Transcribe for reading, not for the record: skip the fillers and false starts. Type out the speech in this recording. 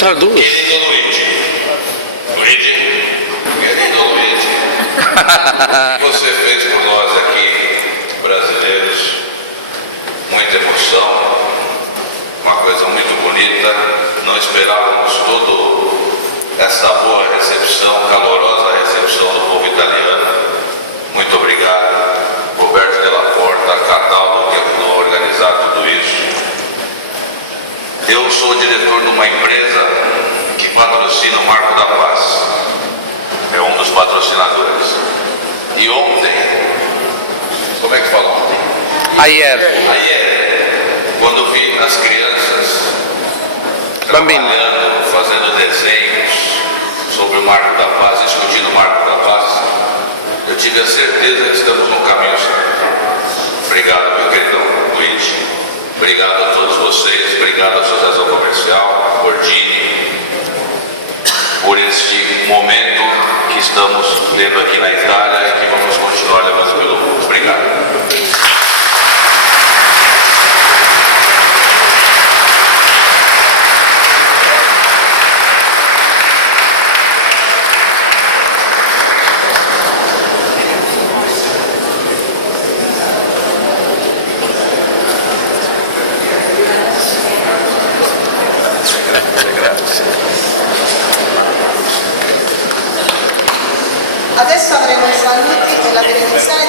Traduz. Querido Luigi, querido Luigi, o que você fez por nós aqui, brasileiros, muita emoção, uma coisa muito bonita, não esperávamos toda essa boa recepção, calorosa recepção do povo italiano. Muito obrigado, Roberto Della Porta, Cataldo, que ajudou a organizar tudo isso. Eu sou diretor de uma empresa que patrocina o Marco da Paz, é um dos patrocinadores. E ontem, como é que fala ontem? Ayer, quando vi as crianças trabalhando, fazendo desenhos sobre o Marco da Paz, discutindo o Marco da Paz, eu tive a certeza que estamos no caminho certo. Obrigado, meu queridão Luigi. Obrigado a todos vocês, obrigado à Associação Comercial, Ordini, por este momento que estamos tendo aqui na Itália e que vamos continuar levando pelo mundo. Obrigado. Adesso avremo i saluti e la benedizione